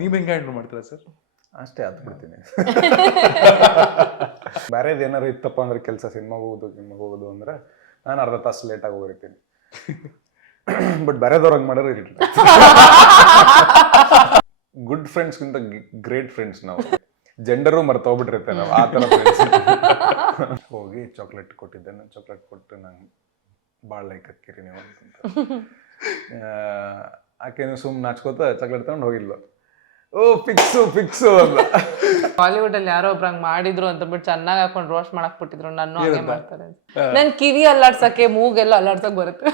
ನೀವ್ ಹೆಂಗೆ ಹ್ಯಾಂಡಲ್ ಮಾಡ್ತೀರಾ ಸರ್? ಅಷ್ಟೇ ಹತ್ತು ಬಿಡ್ತೀನಿ. ಬೇರೆದು ಏನಾರು ಇತ್ತಪ್ಪ ಅಂದ್ರೆ ಕೆಲಸ ಸಿನಿಮಾಗೆ ಹೋಗೋದು ಅಂದ್ರೆ ನಾನು ಅರ್ಧ ತಾಸು ಲೇಟಾಗಿ ಹೋಗಿರ್ತೀನಿ. ಬಟ್ ಬೇರೆದವ್ರು ಹಂಗೆ ಮಾಡೋರು ಇರಲಿಲ್ಲ. ಗುಡ್ ಫ್ರೆಂಡ್ಸ್ಗಿಂತ ಗ್ರೇಟ್ ಫ್ರೆಂಡ್ಸ್ ನಾವು. ಜೆಂಡರು ಮರ್ತೋಗ್ಬಿಟ್ಟಿರುತ್ತೆ ನಾವು ಆ ಥರ ಫ್ರೆಂಡ್ಸ್. ಹೋಗಿ ಚಾಕ್ಲೇಟ್ ಕೊಟ್ಟಿದ್ದೆ, ನಾನು ಚಾಕ್ಲೇಟ್ ಕೊಟ್ಟು ನಂಗೆ ಭಾಳ ಲೈಕ್ ಹಾಕಿರಿ ನೀವು ಅಂತಂತ. ಆಕೆನು ಸುಮ್ಮನೆ ನಾಚ್ಕೋತ ಚಾಕ್ಲೇಟ್ ತಗೊಂಡು ಹೋಗಿದ್ಲು. ಓ ಫಿಕ್ಸು ಅಂತ. ಬಾಲಿವುಡ್ ಅಲ್ಲಿ ಯಾರೋ ಒಬ್ರು ಹಂಗ್ ಮಾಡಿದ್ರು ಅಂತ ಬಿಟ್ಟು ಚೆನ್ನಾಗಿ ಹಾಕೊಂಡು ರೋಸ್ಟ್ ಮಾಡಕ್ ಬಿಟ್ಟಿದ್ರು. ನಾನು ಹಾಗೆ ಮಾಡ್ತಾರೆ. ನನ್ ಕಿವಿ ಅಲ್ಲಾಡ್ಸಕ್ಕೆ ಮೂಗೆಲ್ಲ ಅಲ್ಲಾಡ್ಸಕ್ ಬರುತ್ತೆ.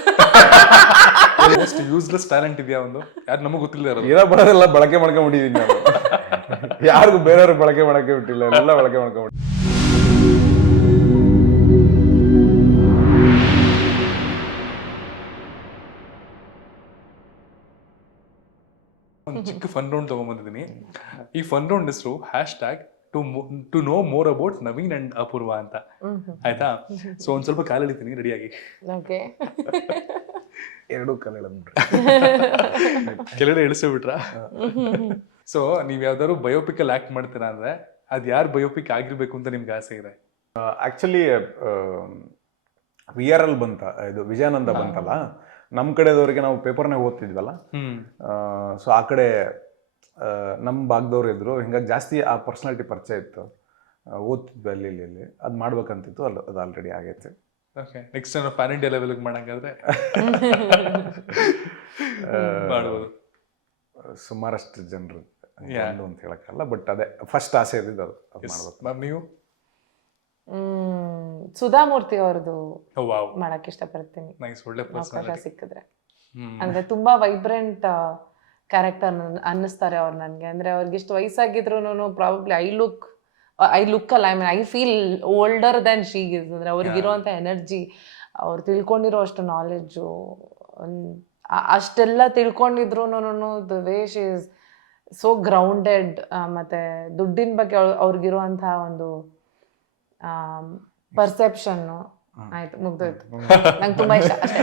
ಮೋಸ್ಟ್ ಯೂಸ್ಲೆಸ್ ಟ್ಯಾಲೆಂಟ್ ಇದೆಯಾ ಒಂದು? ಯಾರು ನಮಗ್ ಗೊತ್ತಿಲ್ಲ ಇರೋ ಬರೋದೆಲ್ಲ ಬಳಕೆ ಮಾಡ್ಕೊಂಡ್ಬಿಟ್ಟಿದ್ದೀನಿ ನಾನು. ಯಾರಿಗೂ ಬೇರೆಯವ್ರು ಬಳಕೆ ಮಾಡಕ್ಕೆ ಬಿಟ್ಟಿಲ್ಲ, ಎಲ್ಲ ಬಳಕೆ ಮಾಡ್ಕೊಂಡ್ಬಿಟ್ಟು. ಒಂದು ಚಿಕ್ಕ ಫನ್ ರೌಂಡ್ ತಗೊಂಡ್ಬಂದಿದ್ದೀನಿ. ಈ ಫನ್ ರೌಂಡ್ ಹೆಸರು to know more about Naveen and Apoorva ಅಂತ. ಆಯ್ತಾ? ಸೊ ಒಂದ್ ಸ್ವಲ್ಪ ಕಾಲ ಎಳಿತೀನಿ, ರೆಡಿಯಾಗಿ. ಎರಡೂ ಕಾಲ ಕೆಳಗಡೆ ಇಳಿಸ್ಬಿಟ್ರ? ಸೊ ನೀವ್ ಯಾವ್ದಾದ್ರು ಬಯೋಪಿಕಲ್ ಆಕ್ಟ್ ಮಾಡ್ತೀರಾ ಅಂದ್ರೆ ಅದ್ ಯಾರು ಬಯೋಪಿಕ್ ಆಗಿರ್ಬೇಕು ಅಂತ ನಿಮ್ಗೆ ಆಸೆ ಇದೆ? ಆಕ್ಚುಲಿ VRL ಬಂತ, ಇದು ವಿಜಯಾನಂದ ಬಂತಲ್ಲ, ನಮ್ಮ ಕಡೆದವ್ರಿಗೆ ನಾವು ಪೇಪರ್ನಾಗ ಓದ್ತಿದ್ವಲ್ಲ, ಸೊ ಆ ಕಡೆ ನಮ್ಮ ಭಾಗದವ್ರು ಇದ್ರು. ಹಿಂಗಾಗಿ ಜಾಸ್ತಿ ಆ ಪರ್ಸನಾಲಿಟಿ ಪರಿಚಯ ಇತ್ತು, ಓದ್ತಿದ್ವಿ ಅಲ್ಲಿ ಇಲ್ಲಿ. ಅದು ಮಾಡ್ಬೇಕಂತಿತ್ತು, ಅದು ಆಲ್ರೆಡಿ ಆಗೈತೆ. ಓಕೆ, ನೆಕ್ಸ್ಟ್ ನಾನು ಪ್ಯಾನ್ ಇಂಡಿಯಾ ಲೆವೆಲ್ಗೆ ಮಾಡಂಗಾದ್ರೆ ಮಾಡ್ಬೋದು. ಸುಮಾರಷ್ಟು ಜನರು ಅಂತ ಹೇಳಕ್ಕಲ್ಲ, ಬಟ್ ಅದೇ ಫಸ್ಟ್ ಆಸೆ ಇದ್ದಿದ್ದು ಅದು ಮಾಡ್ಬೇಕು. ಮ್ಯಾಮ್ ನೀವು? ಸುಧಾಮೂರ್ತಿ ಅವ್ರದ್ದು ಮಾಡಕ್ ಇಷ್ಟಪಡ್ತೀನಿ, ಅವಕಾಶ ಸಿಕ್ಕಿದ್ರೆ. ಅಂದ್ರೆ ತುಂಬಾ ವೈಬ್ರೆಂಟ್ ಕ್ಯಾರೆಕ್ಟರ್ ಅನ್ನಿಸ್ತಾರೆ ಅವ್ರು ನನ್ಗೆ. ಅಂದ್ರೆ ಅವ್ರಿಗೆ ಇಷ್ಟು ವಯಸ್ಸಾಗಿದ್ರು ಪ್ರಾಬಬ್ಲಿ ಐ ಲುಕ್ ಅಲ್ಲ, I feel older than she is. ಅಂದ್ರೆ ಅವ್ರಿಗಿರುವಂತ ಎನರ್ಜಿ, ಅವ್ರು ತಿಳ್ಕೊಂಡಿರೋ ಅಷ್ಟು ನಾಲೆಡ್ಜು, ಅಷ್ಟೆಲ್ಲ ತಿಳ್ಕೊಂಡಿದ್ರು the way she is so grounded. ಮತ್ತೆ ದುಡ್ಡಿನ ಬಗ್ಗೆ ಅವ್ರಿಗಿರುವಂತಹ ಒಂದು ಪರ್ಸೆಪ್ಷನ್. ಆಯ್ತು, ಮುಗ್ದೋಯ್ತು. ನಂಗೆ ತುಂಬಾ ಇಷ್ಟ ಅಷ್ಟೇ.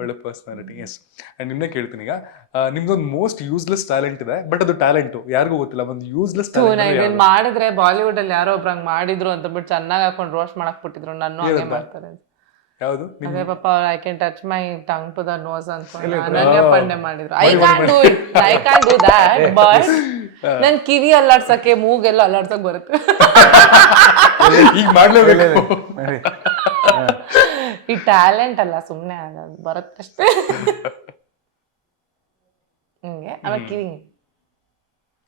ಒಳ್ಳೆ ಪರ್ಸನಾಲಿಟಿ. ಎಸ್. ಅಂಡ್ ನಿಮ್ನೆ ಕೇಳ್ತೀನಿ ಈಗ, ನಿಮ್ದೊಂದು ಮೋಸ್ಟ್ ಯೂಸ್ಲೆಸ್ ಟ್ಯಾಲೆಂಟ್ ಇದೆ, ಬಟ್ ಅದು ಟ್ಯಾಲೆಂಟ್ ಯಾರಿಗೂ ಗೊತ್ತಿಲ್ಲ. ಒಂದು ಯೂಸ್ಲೆಸ್ ಟ್ಯಾಲೆಂಟ್ ಮಾಡಿದ್ರೆ ಬಾಲಿವುಡ್ ಅಲ್ಲಿ ಯಾರೋ ಒಬ್ರು ಹಂಗ್ ಮಾಡಿದ್ರು ಅಂತ ಬಿಟ್ಟು ಚೆನ್ನಾಗಿ ಹಾಕೊಂಡು ರೋಸ್ಟ್ ಮಾಡಕ್ ಬಿಟ್ಟಿದ್ರು. ನಾನು ಹಾಗೆ ಮಾಡ್ತಾರೆ. ಯಾವುದು? ಅದೇ ಪಾಪ, I can touch my tongue to the nose ಅಂತ ನನಗೆ ಪಂಡೆ ಮಾಡಿದ್ರು. I can do that, but ನನ್ ಕಿವಿ ಅಲ್ಲಾಡ್ಸಕ್ಕೆ ಮೂಗೆಲ್ಲ ಅಲ್ಲಾಡ್ಸಕ್ ಬರುತ್ತೆ. ಈಗ ಮಾಡ್ಲೇಬೇಕು. ಈ ಟ್ಯಾಲೆಂಟ್ ಅಲ್ಲ, ಸುಮ್ನೆ ಬರುತ್ತಷ್ಟೇ. ಹಿಂಗೆ ಆಮೇಲೆ ಕಿವಿ.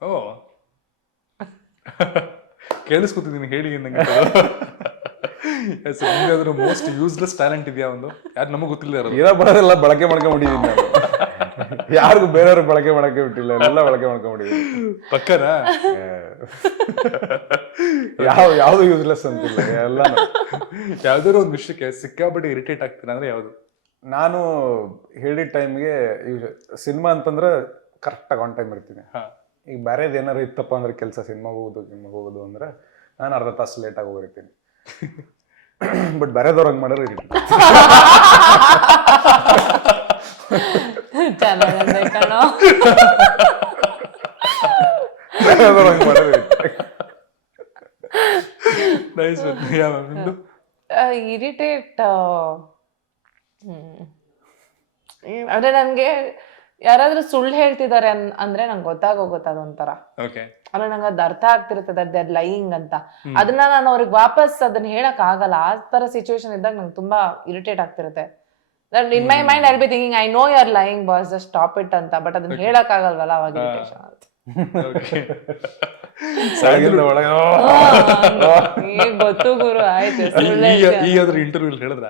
ಓ, ಕೇಳಿಸ್ಕೊತಿದ್ದೀನಿ, ಹೇಳಿ ನಂಗೆ. ನಿಮ್ಗಾದ್ರೂ ಮೋಸ್ಟ್ ಯೂಸ್ಲೆಸ್ ಟ್ಯಾಲೆಂಟ್ ಇದೆಯಾ ಒಂದು? ಯಾರು ನಮಗ್ ಗೊತ್ತಿಲ್ಲ ಇರೋ ಬರೋದೆಲ್ಲ ಬಳಕೆ ಮಾಡ್ಕೊಂಡ್ಬಿಟ್ಟಿದ್ದೀನಿ ನಾನು. ಯಾರಿಗೂ ಬೇರೆಯವ್ರು ಬಳಕೆ ಮಾಡಕ್ಕೆ ಬಿಟ್ಟಿಲ್ಲ, ಎಲ್ಲ ಬಳಕೆ ಮಾಡ್ಕೊಂಡ್ಬಿಟ್ಟಿದ್ದೀನಿ. ಪಕ್ಕನಾ? ಯಾವ್ದು ಯೂಸ್ಲೆಸ್ ಅಂತಿಲ್ಲ, ಎಲ್ಲ. ಯಾವ್ದಾದ್ರು ಒಂದು ವಿಷಯಕ್ಕೆ ಸಿಕ್ಕಾಪಟ್ಟೆ ಇರಿಟೇಟ್ ಆಗ್ತೀನಿ ಅಂದ್ರೆ ಯಾವ್ದು? ನಾನು ಹೇಳಿದ ಟೈಮ್ಗೆ, ಸಿನಿಮಾ ಅಂತಂದ್ರೆ ಕರೆಕ್ಟಾಗಿ ಆನ್ ಟೈಮ್ ಇರ್ತೀನಿ. ಈಗ ಬೇರೆದು ಏನಾರು ಇತ್ತಪ್ಪ ಅಂದ್ರೆ ಕೆಲಸ, ಸಿನಿಮಾಗೆ ಹೋಗೋದು ಅಂದ್ರೆ ನಾನು ಅರ್ಧ ತಾಸು ಲೇಟಾಗಿ ಹೋಗಿರ್ತೀನಿ. ಬಟ್ ಬೇರೆದವ್ರು ಹಂಗೆ ಮಾಡೋರು ಇರಲಿಲ್ಲ. ಬೇರೆದವ್ರು ಹಂಗೆ ಮಾಡೋರು ಇರಿಟೇಟ್ ಅಂದ್ರೆ ನನ್ಗೆ ಯಾರಾದ್ರೂ ಸುಳ್ಳು ಹೇಳ್ತಿದ್ದಾರೆ ಅಂದ್ರೆ ನಂಗೆ ಗೊತ್ತಾಗೋಗುತ್ತೆ ಅದೊಂಥರ. ಅಂದ್ರೆ ನಂಗೆ ಅದು ಅರ್ಥ ಆಗ್ತಿರ್ತದೆ ದರ್ ಲೈಯಿಂಗ್ ಅಂತ. ಅದನ್ನ ನಾನು ಅವ್ರಿಗೆ ವಾಪಸ್ ಅದನ್ನ ಹೇಳಕ್ ಆಗಲ್ಲ. ಆ ತರ ಸಿಚುವೇಶನ್ ಇದ್ದಾಗ ನಂಗೆ ತುಂಬಾ ಇರಿಟೇಟ್ ಆಗ್ತಿರುತ್ತೆ. In my mind I be thinking I know you are lying boss, just stop it ಅಂತ. ಬಟ್ ಅದನ್ನ ಹೇಳಕ್ ಆಗಲ್ವಲ್ಲ, ಅವಾಗ ಇರಿಟೇಷನ್ ಆಗುತ್ತೆ. ಗೊತ್ತು ಗುರು, ಆಯ್ತು. ಇಂಟರ್ವ್ಯೂ ಹೇಳಿದ್ರ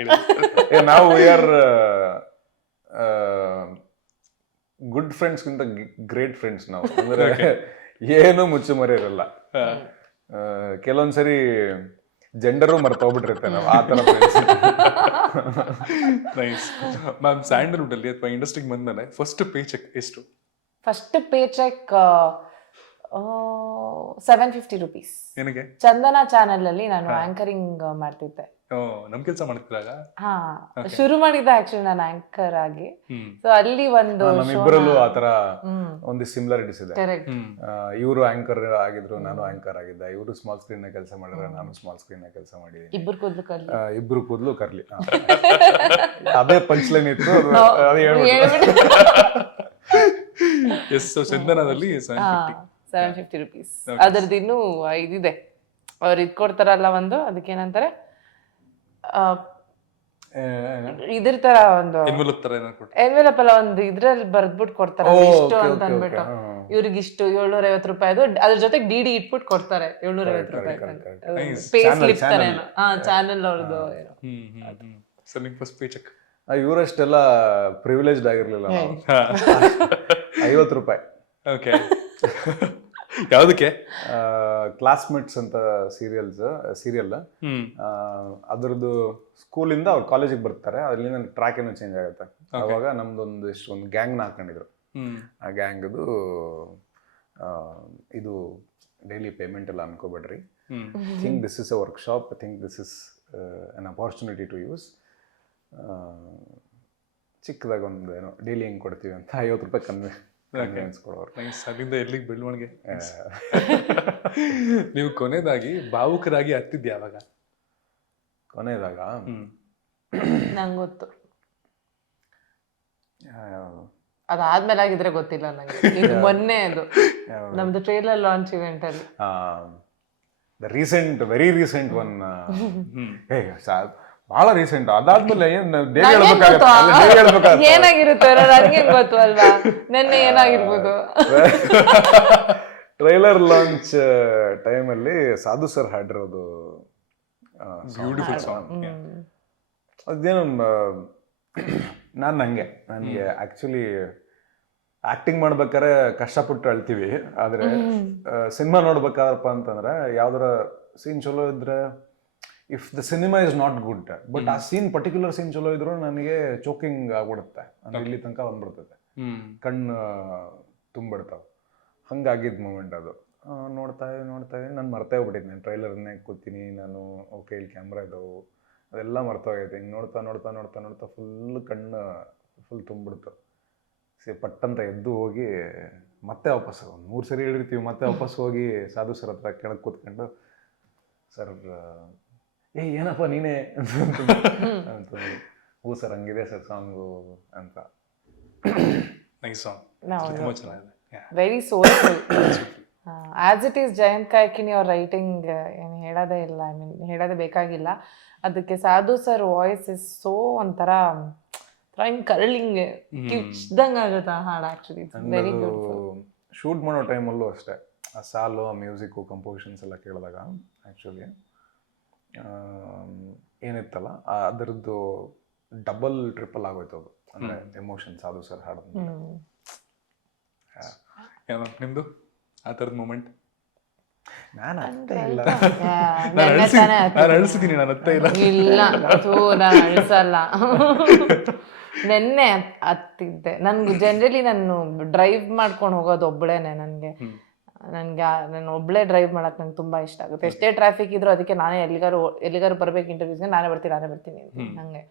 ಇಲ್ಲ, ನಾವು ಗುಡ್ ಫ್ರೆಂಡ್ಸ್ಗಿಂತ ಗ್ರೇಟ್ ಫ್ರೆಂಡ್ಸ್ ನಾವು. ಅಂದ್ರೆ ಏನು ಮುಚ್ಚುಮರೆ ಇರಲ್ಲ. ಕೆಲವೊಂದ್ಸರಿ ಜೆಂಡರು ಮರ್ತೋಗ್ಬಿಟ್ಟಿರುತ್ತೆ ನಾವು ಆ ಥರ ಫ್ರೆಂಡ್ಸ್. ನೈಸ್. ಮ್ಯಾಮ್, ಸ್ಯಾಂಡಲ್ವುಡ್ ಅಲ್ಲಿ ಅಥವಾ ಇಂಡಸ್ಟ್ರಿಗೆ ಬಂದ್ಮೇಲೆ ಫಸ್ಟ್ ಪೇ ಚೆಕ್ ಎಷ್ಟು? First pay cheque $750. ಏನಕ್ಕೆ? ಚಂದನ ಚಾನೆಲ್ ಅಲ್ಲಿ ನಾನು ಆಂಕರಿಂಗ್ ಮಾಡ್ತಿದ್ದೆ. ನಮ್ ಕೆಲಸ ಮಾಡ್ತಿದ್ದಾಗ ಹಾ ಶುರು ಮಾಡಿದ್ದ ಆಕ್ಚುಲಿ ನಾನು ಆಂಕರ್ ಆಗಿ. ಸೊ ಅಲ್ಲಿ ಒಂದು ನಮ್ಮಿಬ್ಬರಲ್ಲೂ ಆತರ ಒಂದಿಷ್ಟು ಸಿಮಿಲಾರಿಟೀಸ್ ಇದೆ. ಕರೆಕ್ಟ್. ಇವರು ಆಂಕರ್ ಆಗಿದ್ರು, ನಾನು ಆಂಕರ್ ಆಗಿದ್ದೆ. ಇವರು ಸ್ಮಾಲ್ ಸ್ಕ್ರೀನ್ ನ ಕೆಲಸ ಮಾಡಿದ್ರೆ, ನಾನು ಸ್ಮಾಲ್ ಸ್ಕ್ರೀನ್ ನ ಕೆಲಸ ಮಾಡಿದ್ದೀನಿ. ಇಬ್ಬರು ಕೂದಲು ಕರ್ಲಿ. ಇಬ್ರು ಕೂದಲು ಕರ್ಲಿ. ಅದೇ ಪಂಚ್ ಲೈನ್ ಇತ್ತು, ಅದು ಎಸ್ ಚಂದನದಲ್ಲಿ 750 rupees. ಅದ್ರದ್ದು ಇನ್ನೂ ಇದಿದೆ, ಅವ್ರು ಇದ್ ಕೊಡ್ತಾರಲ್ಲ ಒಂದು, ಅದಕ್ಕೇನಂತಾರೆ ಇದ್ರ ತರ ಒಂದು ಎನ್ವೆಲಪ್ ಅಲ್ಲ, ಒಂದು ಇದ್ರಲ್ಲಿ ಬರ್ದ್ಬಿಟ್ಟು ಕೊಡ್ತಾರೆ ಇಷ್ಟು ಅಂತ ಅಂದ್ಬಿಟ್ಟು, ಇವ್ರಿಗೆ ಇಷ್ಟು 750 ರೂಪಾಯಿ, ಅದು ಅದ್ರ ಜೊತೆಗೆ ಡಿಡಿ ಇಟ್ಬಿಟ್ಟು ಕೊಡ್ತಾರೆ 750 ರೂಪಾಯಿ. ಪೇ ಸ್ಲಿಪ್ ತರ ಚಾನೆಲ್ ಅವ್ರದ್ದು. ಇವರಷ್ಟೆಲ್ಲ ಪ್ರಿವಿಲೇಜ್ಡ್ ಆಗಿರ್ಲಿಲ್ಲ. 50 ರೂಪಾಯಿ. ಓಕೆ. ಯಾವ್ದಕ್ಕೆ? ಕ್ಲಾಸ್ಮೇಟ್ಸ್ ಅಂತ ಸೀರಿಯಲ್. ಅದ್ರದ್ದು ಸ್ಕೂಲಿಂದ ಅವ್ರು ಕಾಲೇಜಿಗೆ ಬರ್ತಾರೆ, ಅದ್ರಿಂದ ಟ್ರ್ಯಾಕ್ ಏನೋ ಚೇಂಜ್ ಆಗುತ್ತೆ. ಅವಾಗ ನಮ್ದೊಂದು ಒಂದು ಗ್ಯಾಂಗ್ನ ಹಾಕೊಂಡಿದ್ರು. ಆ ಗ್ಯಾಂಗ್ದು ಇದು ಡೈಲಿ ಪೇಮೆಂಟ್ ಎಲ್ಲ ಅನ್ಕೋಬೇಡ್ರಿ. Think this is a workshop, think this is an opportunity to use. ಚಿಕ್ಕದಾಗ ಒಂದು ಏನೋ ಡೈಲಿ ಹೆಂಗೆ ಕೊಡ್ತೀವಿ ಅಂತ 50 ರೂಪಾಯಿ ಕನ್ವಿನ್ಸ್ ಕೊಡೋರು. ಅಲ್ಲಿಂದ ಎಲ್ಲಿಗೆ ಬೆಳವಣಿಗೆ. ನೀವು ಕೊನೆಯದಾಗಿ ಭಾವುಕರಾಗಿ ಹತ್ತಿದ್ಯಾ ಅವಾಗ? ಕೊನೆಯದಾಗ ನಂಗೆ ಗೊತ್ತು, ಅದಾದ್ಮೇಲೆ ಆಗಿದ್ರೆ ಗೊತ್ತಿಲ್ಲ ನಂಗೆ. ಇದು ಮೊನ್ನೆ ಅದು ನಮ್ದು ಟ್ರೇಲರ್ ಲಾಂಚ್ ಇವೆಂಟ್ ಅಲ್ಲಿ ವೆರಿ ರೀಸೆಂಟ್ ಒನ್. ಬಹಳ ರೀಸೆಂಟ್. ಅದಾದ್ಮೇಲೆ ಏನಾಗಿರುತ್ತೆ ನನಗೆ ಗೊತ್ತು ಅಲ್ವಾ, ನೆನ್ನೆ ಏನಾಗಿರ್ಬೋದು. ಟ್ರೈಲರ್ ಲಾಂಚ್ ಟೈಮಲ್ಲಿ ಸಾಧು ಸರ್ ಹಾಡಿರೋದು ಬ್ಯೂಟಿಫುಲ್ ಸಾಂಗ್. ಅದೇನು ನನಗೆ ಆಕ್ಚುಲಿ ಆಕ್ಟಿಂಗ್ ಮಾಡ್ಬೇಕಾದ್ರೆ ಕಷ್ಟಪಟ್ಟು ಅಳ್ತೀವಿ, ಆದ್ರೆ ಸಿನಿಮಾ ನೋಡ್ಬೇಕಾದ್ರಪ್ಪ ಅಂತಂದ್ರೆ ಯಾವ್ದಾರ ಸೀನ್ ಚಲೋ ಇದ್ರೆ, if the cinema is not good but ಆ ಸೀನ್ ಪರ್ಟಿಕ್ಯುಲರ್ ಸೀನ್ ಚಲೋ ಇದ್ರು ನನಗೆ ಚೋಕಿಂಗ್ ಆಗ್ಬಿಡುತ್ತೆ, ಅಂದ್ರೆ ಇಲ್ಲಿ ತನಕ ಬಂದ್ಬಿಡ್ತದೆ, ಕಣ್ಣು ತುಂಬಿಡ್ತಾವ. ಹಂಗಾಗಿದ್ದ ಮೂಮೆಂಟ್ ಅದು. ನೋಡ್ತಾ ನಾನು ಮರ್ತೇ ಹೋಗ್ಬಿಟ್ಟಿದ್ದೆ. ನಾನು ಟ್ರೈಲರ್ನೇ ಕೂತೀನಿ ನಾನು, ಓಕೆ ಇಲ್ಲಿ ಕ್ಯಾಮ್ರಾ ಇದಾವು, ಅದೆಲ್ಲ ಮರ್ತೋಗೈತೆ. ಹಿಂಗೆ ನೋಡ್ತಾ ಫುಲ್ ಕಣ್ಣು ಫುಲ್ ತುಂಬಿಡ್ತು. ಪಟ್ಟಂತ ಎದ್ದು ಹೋಗಿ ಮತ್ತೆ ವಾಪಸ್ ಒಂದು 3 ಸರಿ ಹೇಳಿರ್ತೀವಿ, ಮತ್ತೆ ವಾಪಸ್ ಹೋಗಿ ಸಾಧು ಸರ್ ಹತ್ರ ಕೆಳಗೆ ಕೂತ್ಕೊಂಡು, ಸರ್ ಏನಪ್ಪ ನೀನೇ ಅಂತ, ಹೂ ಸರ್ ಹಂಗಿದೆ ಸರ್ ಸಾಂಗು ಅಂತ. ನೈಸ್ ಸಾಂಗ್, ತುಂಬಾ ಚೆನ್ನಾಗಿದೆ, very soulful. As it is Jayant Kaikini ಅವ್ರ ರೈಟಿಂಗ್ ಏನು ಹೇಳೋದೇ ಇಲ್ಲ, ಐ ಮೀನ್ ಹೇಳೋದೇ ಬೇಕಾಗಿಲ್ಲ. ಅದಕ್ಕೆ ಸಾಧು ಸರ್ ವಾಯ್ಸ್ ಇಸ್ ಸೋ ಒಂಥರ ಹಿಂಗ್ ಕರಳಿಂಗ್ ಕಿಚ್ದಂಗ ಆಗುತ್ತೆ ಆ ಹಾಡು. Actually very beautiful. ಶೂಟ್ ಮಾಡೋ ಟೈಮಲ್ಲೂ ಅಷ್ಟೇ, ಆ ಸಾಲು, ಆ ಮ್ಯೂಸಿಕ್ಕು, ಕಂಪೋಸಿಷನ್ಸ್ ಎಲ್ಲ ಕೇಳಿದಾಗ ಆ್ಯಕ್ಚುಲಿ ಏನಿತ್ತಲ್ಲ ಅದರದ್ದು ಡಬಲ್ ಟ್ರಿಪಲ್ ಆಗೋಯ್ತು ಅದು, ಅಂದರೆ ಎಮೋಷನ್ ಸಾಧು ಸರ್ ಹಾಡೋದು. ನಿಮ್ದು ಆ ಥರದ ಮೂಮೆಂಟ್? ನಾನು ಅಷ್ಟೇ ಇಲ್ಲ, ಅಳಿಸಿದ್ದೀನಿ, ನಾನು ಅತ್ತ ಇಲ್ಲ ನಾನು ಅಳಿಸಲ್ಲ. ನೆನ್ನೆ ಹತ್ತಿದ್ದೆ. ನನ್ಗೆ ಜನರಲಿ ನಾನು ಡ್ರೈವ್ ಮಾಡ್ಕೊಂಡು ಹೋಗೋದು ಒಬ್ಬಳೇನೆ. ನಾನು ಒಬ್ಬಳೇ ಡ್ರೈವ್ ಮಾಡಕ್ ನಂಗೆ ತುಂಬಾ ಇಷ್ಟ ಆಗುತ್ತೆ. ಎಷ್ಟೇ ಟ್ರಾಫಿಕ್ ಇದ್ರು ಅದಕ್ಕೆ ನಾನೇ ಎಲ್ಲಿಗಾರು ಬರ್ಬೇಕು ಇಂಟರ್ವ್ಯೂಸ್ಗೆ, ನಾನೇ ಬರ್ತೀನಿ ಹಂಗೆ.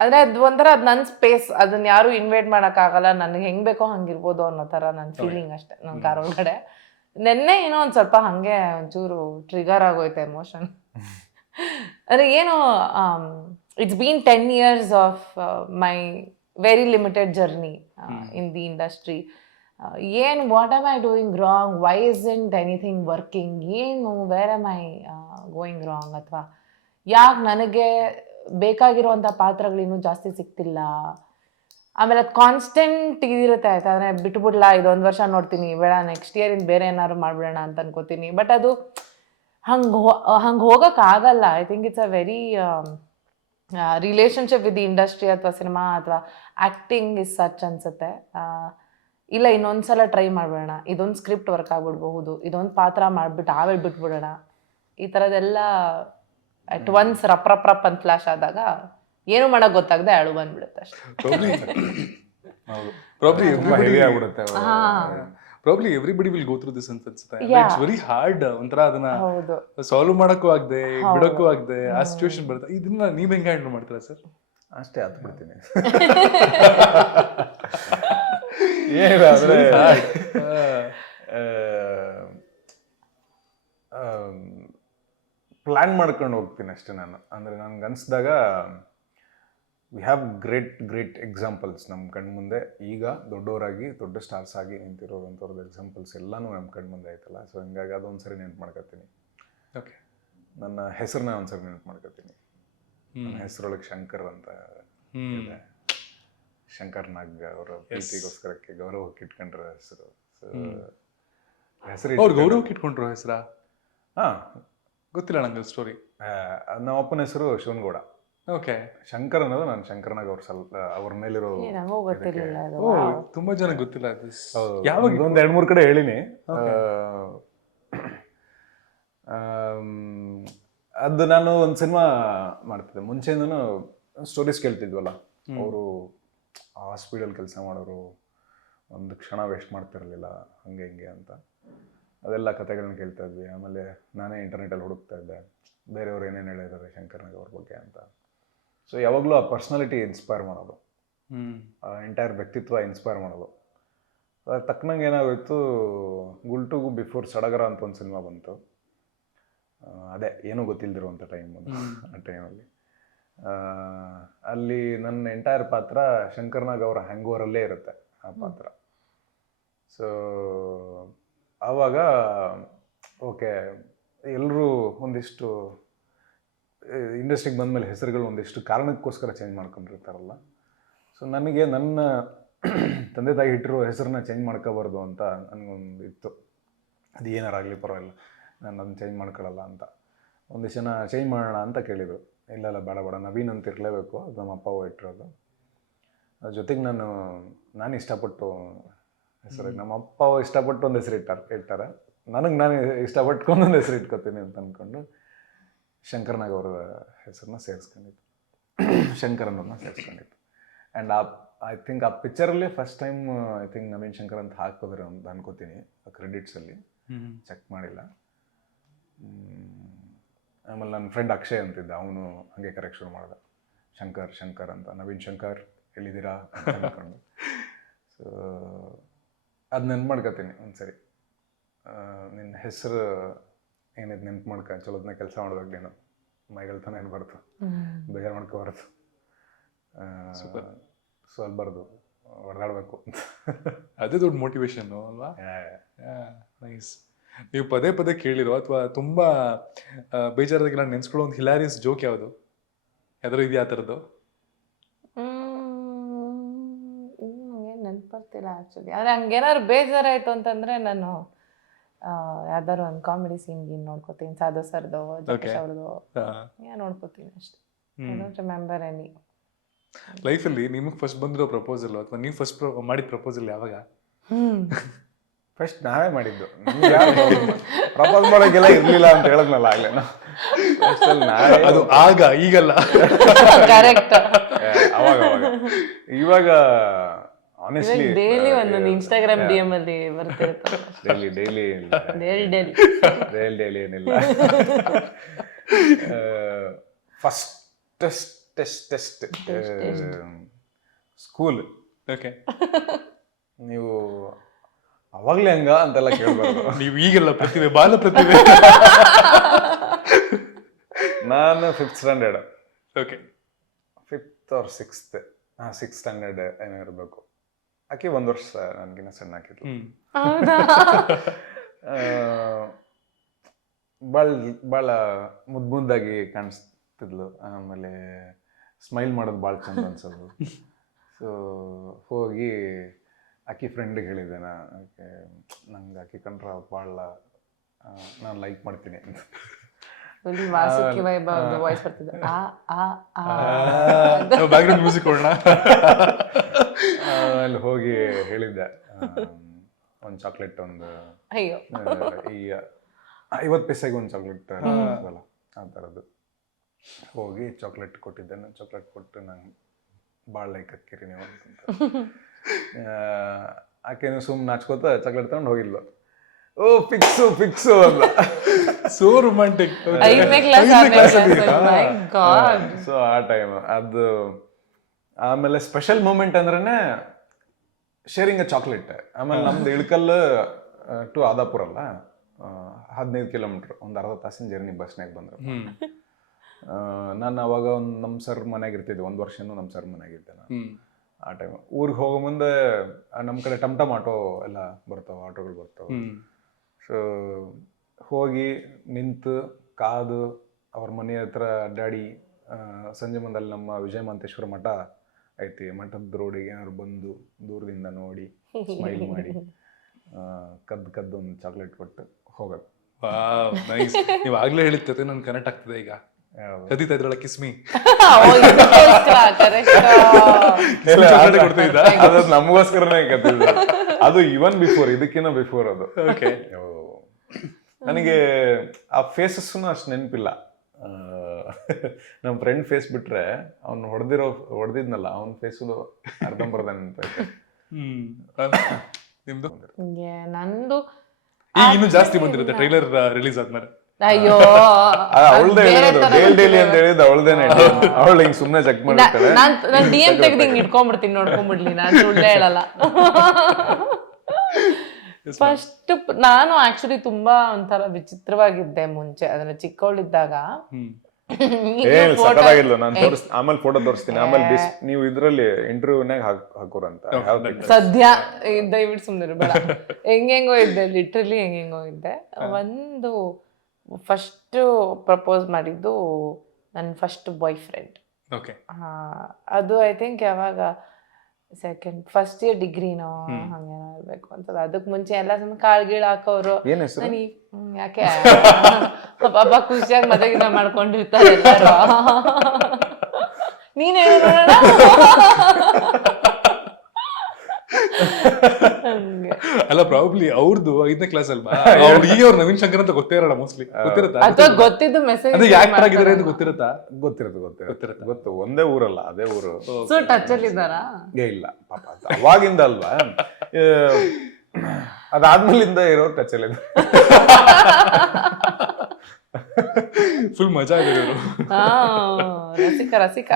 ಅಂದ್ರೆ ಅದು ಒಂಥರ ಅದು ನನ್ನ ಸ್ಪೇಸ್, ಅದನ್ನ ಯಾರು ಇನ್ವೈಟ್ ಮಾಡಕ್ ಆಗಲ್ಲ, ನನ್ಗೆ ಹೆಂಗ್ ಬೇಕೋ ಹಂಗಿರ್ಬೋದು ಅನ್ನೋ ತರ ನನ್ನ ಫೀಲಿಂಗ್ ಅಷ್ಟೇ ನನ್ನ ಕಾರ್ ಒಳಗಡೆ. ನೆನ್ನೆ ಏನೋ ಒಂದ್ ಸ್ವಲ್ಪ ಹಂಗೆ ಒಂಚೂರು ಟ್ರಿಗರ್ ಆಗೋಯ್ತು ಎಮೋಷನ್. ಅಂದ್ರೆ ಏನು, it's been 10 years of my very limited journey in the industry. ಏನು, what am I doing wrong, why isn't anything working, ಏನು, where am I going wrong, ಅಥವಾ ಯಾಕೆ ನನಗೆ ಬೇಕಾಗಿರುವಂಥ ಪಾತ್ರಗಳು ಇನ್ನೂ ಜಾಸ್ತಿ ಸಿಗ್ತಿಲ್ಲ. ಆಮೇಲೆ ಅದು ಕಾನ್ಸ್ಟೆಂಟ್ ಇದಿರುತ್ತೆ, ಆಯ್ತಾ, ಅಂದರೆ ಬಿಟ್ಬಿಡ್ಲಾ, ಇದೊಂದು ವರ್ಷ ನೋಡ್ತೀನಿ, ಬೇಡ ನೆಕ್ಸ್ಟ್ ಇಯರಿಂದ ಬೇರೆ ಏನಾದ್ರು ಮಾಡ್ಬಿಡೋಣ ಅಂತ ಅನ್ಕೋತೀನಿ. ಬಟ್ ಅದು ಹಂಗೆ ಹೋಗೋಕ್ಕಾಗಲ್ಲ. I think it's a very relationship with the industry ಅಥವಾ ಸಿನಿಮಾ ಅಥವಾ ಆ್ಯಕ್ಟಿಂಗ್ ಇಸ್ ಸಚ್ ಅನ್ಸುತ್ತೆ. ಇಲ್ಲ, ಇನ್ನೊಂದ್ಸಲ ಟ್ರೈ ಮಾಡ್ಬಿಡೋಣ, ಇದೊಂದು ಸ್ಕ್ರಿಪ್ಟ್ ವರ್ಕ್ ಆಗ್ಬಿಡ್ಬಹುದು, ಇದೊಂದು ಪಾತ್ರ ಮಾಡಿಬಿಟ್ಟು ಆಮೇಲೆ ಬಿಟ್ಬಿಡೋಣ, ಈ ಥರದ್ದೆಲ್ಲ ಅಟ್ ಒನ್ಸ್ ರಪ್ ಅಂತ ಫ್ಲಾಶ್ ಆದಾಗ ಏನು ಮಾಡಕ್ ಗೊತ್ತಾಗದೆ ಅಳು ಬಂದ್ಬಿಡುತ್ತೆ ಅಷ್ಟೇ. Probably everybody will go through this ಅಂತ ಅನ್ಸುತ್ತೆ. Yeah. ಇಟ್ಸ್ ವೆರಿ ಹಾರ್ಡ್, ಒಂಥರ ಅದನ್ನ ಹೌದು. ಸಾಲ್ವ್ ಮಾಡಕ್ಕೂ ಆಗದೆ ಬಿಡಕ್ಕೂ ಆಗದೆ ಆ ಸಿಚುವೇಶನ್ ಬರುತ್ತೆ. ಇದನ್ನ ನೀವ್ ಹೆಂಗ್ ಹ್ಯಾಂಡಲ್ ಮಾಡ್ತೀರಾ ಸರ್? ಅಷ್ಟೇ ಹತ್ತು ಬಿಡ್ತೀನಿ. ಏನಾದ್ರೆ ಪ್ಲ್ಯಾನ್ ಮಾಡ್ಕೊಂಡು ಹೋಗ್ತೀನಿ ಅಷ್ಟೇ ನಾನು. ಅಂದರೆ ನನ್ಗೆ ಅನಿಸಿದಾಗ ವಿ ಹ್ಯಾವ್ ಗ್ರೇಟ್ ಎಕ್ಸಾಂಪಲ್ಸ್ ನಮ್ಮ ಕಣ್ಮುಂದೆ. ಈಗ ದೊಡ್ಡವರಾಗಿ ದೊಡ್ಡ ಸ್ಟಾರ್ಸ್ ಆಗಿ ನಿಂತಿರೋವಂಥವ್ರದ್ದು ಎಕ್ಸಾಂಪಲ್ಸ್ ಎಲ್ಲನೂ ನಮ್ಮ ಕಣ್ಮುಂದೆ ಆಯ್ತಲ್ಲ. ಸೊ ಹಿಂಗಾಗಿ ಅದೊಂದ್ಸರಿ ನೆನ್ಪು ಮಾಡ್ಕೊತೀನಿ. ಓಕೆ. ನನ್ನ ಹೆಸರನ್ನ ಒಂದ್ಸರಿ ನೆನ್ಪು ಮಾಡ್ಕೊತೀನಿ. ನನ್ನ ಹೆಸರೊಳಗೆ ಶಂಕರ್ ಅಂತ ಇದೆ. ಶಂಕರ್ ನಾಗ್ ಅವರ ಪ್ರೀತಿಗೋಸ್ಕರಕ್ಕೆ ಗೌರವಕ್ಕೆ ಇಟ್ಕೊಂಡ್ರ ಹೆಸರು. ಹೆಸರು ಅವ್ರು ಗೌರವಕ್ಕೆ ಇಟ್ಕೊಂಡ್ರು ಹೆಸರಾ? ಹಾಂ, ಗೊತ್ತಿಲ್ಲ ನಂಗೆ ಸ್ಟೋರಿ. ನಮ್ಮ ಅಪ್ಪನ ಹೆಸರು ಶಿವನಗೌಡ. ಓಕೆ. ಶಂಕರ್ ಅನ್ನೋದು ನಾನು ಶಂಕರ್ನಾಗ್ ಅವ್ರ ಸ್ವಲ್ಪ ಅವ್ರ ಮೇಲಿರೋ ನಂಗೂ ಗೊತ್ತಿರಲಿಲ್ಲ ಅದು. ತುಂಬಾ ಜನ ಗೊತ್ತಿಲ್ಲ. ಯಾವಾಗ ಒಂದು 2-3 ಕಡೆ ಹೇಳಿನಿ. ಅದು ನಾನು ಒಂದು ಸಿನಿಮಾ ಮಾಡ್ತಿದ್ದೆ ಮುಂಚೆಯಿಂದನೂ ಸ್ಟೋರೀಸ್ ಕೇಳ್ತಿದ್ವಲ್ಲ. ಅವರು ಆ ಸ್ಪೀಡಲ್ಲಿ ಕೆಲಸ ಮಾಡೋರು, ಒಂದು ಕ್ಷಣ ವೇಸ್ಟ್ ಮಾಡ್ತಿರಲಿಲ್ಲ, ಹಂಗೆ ಹಿಂಗೆ ಅಂತ ಅದೆಲ್ಲ ಕಥೆಗಳನ್ನ ಕೇಳ್ತಾ ಇದ್ವಿ. ಆಮೇಲೆ ನಾನೇ ಇಂಟರ್ನೆಟಲ್ಲಿ ಹುಡುಕ್ತಾ ಇದ್ದೆ ಬೇರೆಯವ್ರು ಏನೇನು ಹೇಳಿದ್ದಾರೆ ಶಂಕರ್ನಾಗ್ ಅವ್ರ ಬಗ್ಗೆ ಅಂತ. ಸೊ ಯಾವಾಗಲೂ ಆ ಪರ್ಸ್ನಾಲಿಟಿ ಇನ್ಸ್ಪೈರ್ ಮಾಡೋದು, ಆ ಎಂಟೈರ್ ವ್ಯಕ್ತಿತ್ವ ಇನ್ಸ್ಪೈರ್ ಮಾಡೋದು. ಅದ್ರ ತಕ್ಕನಂಗೆ ಏನಾಗೋಯ್ತು, ಗುಲ್ಟುಗೂ ಬಿಫೋರ್ ಸಡಗರ ಅಂತ ಒಂದು ಸಿನಿಮಾ ಬಂತು. ಅದೇ ಏನೂ ಗೊತ್ತಿಲ್ಲದಿರುವಂಥ ಟೈಮ್ ಅದು. ಆ ಟೈಮಲ್ಲಿ ಅಲ್ಲಿ ನನ್ನ ಎಂಟೈರ್ ಪಾತ್ರ ಶಂಕರ್ನಾಗ್ ಅವರ ಹ್ಯಾಂಗೋವರಲ್ಲೇ ಇರುತ್ತೆ ಆ ಪಾತ್ರ. ಸೊ ಆವಾಗ ಓಕೆ, ಎಲ್ಲರೂ ಒಂದಿಷ್ಟು ಇಂಡಸ್ಟ್ರಿಗೆ ಬಂದಮೇಲೆ ಹೆಸರುಗಳು ಒಂದಿಷ್ಟು ಕಾರಣಕ್ಕೋಸ್ಕರ ಚೇಂಜ್ ಮಾಡ್ಕೊಂಡಿರ್ತಾರಲ್ಲ. ಸೊ ನನಗೆ ನನ್ನ ತಂದೆ ತಾಯಿ ಇಟ್ಟಿರೋ ಹೆಸರನ್ನ ಚೇಂಜ್ ಮಾಡ್ಕೋಬಾರ್ದು ಅಂತ ನನಗೊಂದು ಇತ್ತು. ಅದು ಏನಾರಾಗಲಿ ಪರವಾಗಿಲ್ಲ, ನಾನು ಅದನ್ನ ಚೇಂಜ್ ಮಾಡ್ಕೊಳ್ಳಲ್ಲ ಅಂತ. ಒಂದಿಷ್ಟು ಜನ ಚೇಂಜ್ ಮಾಡೋಣ ಅಂತ ಕೇಳಿದರು. ಇಲ್ಲ ಬೇಡ ನವೀನ್ ಅಂತ ಇರಲೇಬೇಕು, ಅದು ನಮ್ಮ ಅಪ್ಪ ಇಟ್ಟಿರೋದು. ಅದ್ರ ಜೊತೆಗೆ ನಾನು ಇಷ್ಟಪಟ್ಟು ಹೆಸರು, ನಮ್ಮ ಅಪ್ಪ ಇಷ್ಟಪಟ್ಟು ಒಂದು ಹೆಸರು ಇಟ್ಟಾರೆ, ನಾನು ಇಷ್ಟಪಟ್ಕೊಂಡು ಒಂದು ಹೆಸರು ಇಟ್ಕೊತೀನಿ ಅಂತ ಅಂದ್ಕೊಂಡು ಶಂಕರ್ನಾಗ್ ಅವರ ಹೆಸರನ್ನ ಸೇರಿಸ್ಕೊಂಡಿದ್ದು, ಶಂಕರ್ ಅನ್ನೋದನ್ನ ಸೇರಿಸ್ಕೊಂಡಿದ್ದು. ಆ್ಯಂಡ್ ಐ ಥಿಂಕ್ ಆ ಪಿಕ್ಚರಲ್ಲಿ first time I think Naveen Shankar ಅಂತ ಹಾಕಿದ್ರೆ ಅಂತ ಅನ್ಕೋತೀನಿ ಕ್ರೆಡಿಟ್ಸಲ್ಲಿ, ಚೆಕ್ ಮಾಡಿಲ್ಲ. ಆಮೇಲೆ ನನ್ನ ಫ್ರೆಂಡ್ ಅಕ್ಷಯ್ ಅಂತಿದ್ದ, ಅವನು ಹಾಗೆ ಕರೆಕ್ಟ್ ಶುರು ಮಾಡ್ದ, ಶಂಕರ್ ಅಂತ, ನವೀನ್ ಶಂಕರ್ ಎಲ್ಲಿದ್ದೀರಾ ಅಂತ ಅಂದ್ಕೊಂಡು. ಸೊ ಅದು ನೆನ್ಪು ಮಾಡ್ಕೊತೀನಿ ಒಂದ್ಸರಿ. ನಿನ್ನ ಹೆಸರು ಏನಿದೆ ನೆನ್ಪು ಮಾಡ್ಕೊ, ಚಲೋದನ್ನ ಕೆಲಸ ಮಾಡ್ಬೇಕು, ನೀನು ಮೈಗಳು ತಾನೇ ಏನ್ಬಾರ್ದು, ಬೇಜಾರು ಮಾಡ್ಕೋಬಾರ್ದು, ಸೋಲ್ಬಾರ್ದು, ಹೊಡೆದಾಡಬೇಕು. ಅದೇ ದೊಡ್ಡ ಮೋಟಿವೇಶನ್ ಅಲ್ವಾ? ನೈಸ್. ನೀವು ಪದೇ ಪದೇ ಕೇಳಿರೋ ಅಥವಾ ತುಂಬಾ ಬೇಜಾರಾಗಿ ನಾನು ನೆನ್ಸ್ಕೊಳ್ಳೋ ಒಂದು ಹಿಲಾರಿಯಸ್ ಜೋಕ್ ಯಾವುದು ಯಾವ್ದಾರು ಇದೆಯಾ ಆ ಥರದ್ದು? ನೆನಪರ್ತಿಲ್ಲ ಆ್ಯಕ್ಚುಲಿ. ಆದರೆ ಹಂಗೇನಾದ್ರು ಬೇಜಾರಾಯಿತು ಅಂತಂದರೆ ನಾನು ಯಾವ್ದಾದ್ರು ಒಂದು ಕಾಮಿಡಿ ಸೀನ್ ನೋಡ್ಕೋತೀನಿ, ಸಾಧು ಸರ್ದು, ಜಗೇಶ್ ಅವ್ರದ್ದು ನೋಡ್ಕೋತೀನಿ ಅಷ್ಟೇ. I don't remember any. ಲೈಫಲ್ಲಿ ನಿಮಗೆ ಫಸ್ಟ್ ಬಂದಿರೋ ಪ್ರಪೋಸಲ್ ಅಥವಾ ನೀವು ಫಸ್ಟ್ ಮಾಡಿದ ಪ್ರಪೋಸಲ್ ಯಾವಾಗ? ಫಸ್ಟ್ ನಾವೇ ಮಾಡಿದ್ದು. ಪ್ರಪೋಸ್ ಮಾಡೋಕ್ಕೆಲ್ಲ ಇರಲಿಲ್ಲ ಅಂತ ಹೇಳಿದ್ನಲ್ಲ ಆಗಲೇ. ಅದು ಆಗ, ಈಗಲ್ಲ. ಕರೆಕ್ಟ್. ಅವಾಗ ಇವಾಗ ಆನೆಸ್ಟ್ಲಿ ಡೈಲಿ ಒಂದೊಂದು ಇನ್ಸ್ಟಾಗ್ರಾಮ್ ಡಿಎಂ ಅಲ್ಲಿ ಬರ್ತಿರುತ್ತೆ. ಡೈಲಿ ಏನಿಲ್ಲ. First test school. ಓಕೆ. ನೀವು ಅವಾಗ್ಲೇ ಹಂಗ ಅಂತೆಲ್ಲ ಕೇಳ್ಬಾರ್ದು. ನೀವು ಈಗೆಲ್ಲ ಪ್ರತಿಭೆ, ಬಾಲ ಪ್ರತಿಭೆ. ನಾನು 5th standard. Okay. 5th or 6th standard ಏನೋ ಇರಬೇಕು. ಆಕೆ 1 ವರ್ಷ ನನಗಿನ್ನ ಸಣ್ಣ ಹಾಕಿದ್ಲು. ಭಾಳ ಮುದ್ದಾಗಿ ಕಾಣಿಸ್ತಿದ್ಲು. ಆಮೇಲೆ ಸ್ಮೈಲ್ ಮಾಡೋದು ಭಾಳ ಚಂದ ಅನ್ಸೋದು. ಸೊ ಹೋಗಿ ಆಕೆ ಫ್ರೆಂಡಿಗೆ ಹೇಳಿದೆ, ನಂಗೆ ಆಕೆ ಕಂಡ್ರೆ ಭಾಳ ನಾನು ಲೈಕ್ ಮಾಡ್ತೀನಿ ಅಂತ. ಬ್ಯಾಕ್ಗ್ರೌಂಡ್ ಮ್ಯೂಸಿಕ್ ಕೊಡೋಣ. ಆಮೇಲೆ ಹೋಗಿ ಹೇಳಿದ್ದೆ, ಒಂದು ಚಾಕ್ಲೇಟ್, ಒಂದು ಈ 50 ಪೈಸೆಗೆ ಒಂದು ಚಾಕ್ಲೇಟ್ ಅಲ್ಲ ಆ ಥರದ್ದು. ಹೋಗಿ ಚಾಕ್ಲೇಟ್ ಕೊಟ್ಟಿದ್ದೆ. ನಾನು ಚಾಕ್ಲೇಟ್ ಕೊಟ್ಟು ನಂಗೆ ಭಾಳ ಲೈಕ್ ಹಾಕಿರಿ ನೀವು ಅಂತ. ಆಕೆನು ಸುಮ್ಮನೆ ನಾಚ್ಕೋತ ಚಾಕ್ಲೇಟ್ ತಗೊಂಡು ಹೋಗಿದ್ಲು. ಓ ಫಿಕ್ಸು ಅಂತ. So romantic. 5ನೇ ಕ್ಲಾಸ್. ಮೈ ಗಾಡ್. ಸೊ ಆ ಟೈಮ್ ಅದು. ಆಮೇಲೆ ಸ್ಪೆಷಲ್ ಮೂಮೆಂಟ್ ಅಂದ್ರೇನೆ ಶೇರಿಂಗ್ ಅ ಚಾಕ್ಲೇಟ್. ಆಮೇಲೆ ನಮ್ದು ಇಳ್ಕಲ್ ಟು ಆದಾಪುರ ಅಲ್ಲ, 15 ಕಿಲೋಮೀಟರ್, ಒಂದು ಅರ್ಧ ತಾಸಿನ ಜರ್ನಿ ಬಸ್ನಾಗ ಬಂದ್ರು. ನಾನು ಅವಾಗ ಒಂದು ನಮ್ಮ ಸರ್ ಮನೆಯಾಗ ಇರ್ತಿದ್ದೆ, 1 ವರ್ಷನೂ ನಮ್ಮ ಸರ್ ಮನೆಯಾಗ ಇದ್ದೆ ನಾನು ಆ ಟೈಮ್. ಊರಿಗೆ ಹೋಗೋ ಮುಂದೆ ನಮ್ಮ ಕಡೆ ಟಮ್ ಆಟೋ ಎಲ್ಲ ಬರ್ತಾವ, ಆಟೋಗಳು ಬರ್ತಾವ. ಸೊ ಹೋಗಿ ನಿಂತು ಕಾದು ಅವ್ರ ಮನೆ ಹತ್ರ ಅಡ್ಡಾಡಿ ಸಂಜೆ ಮುಂದೆ ಅಲ್ಲಿ ನಮ್ಮ ವಿಜಯಮಾಂತೇಶ್ವರ ಮಠ ಐತಿ, ಮಠದ ರೋಡಿಗೆ ಏನಾದ್ರು ಬಂದು ದೂರದಿಂದ ನೋಡಿ ಸ್ಮೈಲ್ ಮಾಡಿ ಕದ್ದು ಒಂದು ಚಾಕ್ಲೇಟ್ ಕೊಟ್ಟು ಹೋಗೋದು. ನೀವು ಆಗ್ಲೇ ಹೇಳಿರ್ತದೆ ನನ್ ಕನೆಕ್ಟ್ ಆಗ್ತದೆ ಈಗ. ಕದೀತಾ ಇದ್ರಲ್ಲ ಕಿಸ್ಮಿ, ಅದು ನಮಗೋಸ್ಕರನೇ ಕತ್ತಿದ್ದು. ಅದು ಇವನ್ ಬಿಫೋರ್, ಇದಕ್ಕಿಂತ ಬಿಫೋರ್ ಅದು. ನನಗೆ ಆ ಫೇಸಸ್ ಅಷ್ಟು ನೆನಪಿಲ್ಲ. ನಮ್ಮ ಫ್ರೆಂಡ್ ಫೇಸ್ ಬಿಟ್ರೆ ಅವ್ನು ಹೊಡೆದಿದ್ನಲ್ಲ ಅವನ ಫೇಸು ಅರ್ಧಂಬರ್ಧ ನೆನಪೈತೆ. ನಿಮ್ದು ನಂದು ಈಗ ಇನ್ನೂ ಜಾಸ್ತಿ ಬಂದಿರುತ್ತೆ ಟ್ರೈಲರ್ ರಿಲೀಸ್ ಆದ್ಮೇಲೆ. ಅಯ್ಯೋ ಅವಳದೇ ಹೇಳಿದ್ರು ಡೇಲಿ ಅಂತ ಹೇಳಿದ್ದು, ಅವಳದೇನೆ. ಅವಳು ಹಿಂಗ್ ಸುಮ್ನೆ ಚೆಕ್ ಮಾಡಿರ್ತಾಳೆ. ನಾನ್ DM ತೆಗ್ದು ಹಿಂಗ್ ಇಟ್ಕೊಂಡ್ಬಿಡ್ತೀನಿ, ನೋಡ್ಕೊಂಡ್ಬಿಡ್ಲಿ, ನಾನು ಸುಳ್ಳು ಹೇಳಲ್ಲ. ಫಸ್ಟ್ ನಾನು ಆಕ್ಚುಲಿ ತುಂಬಾ ಒಂಥರ ವಿಚಿತ್ರವಾಗಿದ್ದೆ ಮುಂಚೆ, ಅಂದ್ರೆ ಚಿಕ್ಕವಳಿದ್ದಾಗ. ಸಕಲಾಗಿಲ್ಲ. ನಾನು ಆಮೇಲೆ ಫೋಟೋ ತೋರಿಸ್ತೀನಿ, ಆಮೇಲೆ ನೀವು ಇದ್ರಲ್ಲಿ ಇಂಟರ್ವ್ಯೂನಾಗ ಹಾಕೋರಂತ. ಸದ್ಯ ದಯವಿಟ್ಟು ಸುಮ್ಮನೆ ಬೇಡ. ಹೆಂಗೆಂಗೋ ಇದ್ದೆ, ಲಿಟ್ರಲಿ ಹೆಂಗೆಂಗೋ ಇದ್ದೆ. ಒಂದು ಫಸ್ಟ್ ಪ್ರಪೋಸ್ ಮಾಡಿದ್ದು ನನ್ನ ಫಸ್ಟ್ ಬಾಯ್ ಫ್ರೆಂಡ್. ಅದು ಐ ಥಿಂಕ್ ಯಾವಾಗ ಫಸ್ಟ್ ಇಯರ್ ಡಿಗ್ರಿನೋ ಹಂಗೇನೋ ಇರ್ಬೇಕು ಅಂತ. ಅದಕ್ ಮುಂಚೆ ಎಲ್ಲ ಸುಮ್ಮನೆ ಕಾಳ್ಗೀಳ್ ಹಾಕೋರು. ಯಾಕೆ ಪಾಪ ಖುಷಿಯಾಗಿ ಮದುವೆ ಮಾಡ್ಕೊಂಡಿರ್ತಾರೆ ಎಲ್ಲಾರು. ನೀನ್ ಹೇಳೋಣ. ಅಲ್ಲ ಪ್ರಾಬಬ್ಲಿ ಅವ್ರದ್ದು 5ನೇ ಕ್ಲಾಸ್ ಅಲ್ವಾ, ಅವ್ರಿಗೆ ಅವ್ರು ನವೀನ್ ಶಂಕರ್ ಅಂತ ಗೊತ್ತೇ ಇರಲ್ಲ ಮೋಸ್ಟ್ಲಿ. ಗೊತ್ತಿರುತ್ತಾ ಅಥವಾ ಗೊತ್ತಿದ್ದು ಮೆಸೇಜ್ ಆಕ್ಟರ್ ಆಗಿದ್ದಾರೆ ಅಂತ ಗೊತ್ತಿರುತ್ತಾ? ಗೊತ್ತು. ಒಂದೇ ಊರಲ್ಲ, ಅದೇ ಊರು. ಸೊ ಟಚ್ ಅಲ್ಲಿ ಇದ್ದಾರಾ? ಇಲ್ಲ ಪಾಪ, ಅವಾಗಿಂದ ಅಲ್ವಾ. ಅದಾದ್ಮೇಲಿಂದ ಇರೋರು ಟಚ್ ಅಲ್ಲಿ. ಫುಲ್ ಮಜಾ ಆಗಿರೋರು. ರಸಿಕ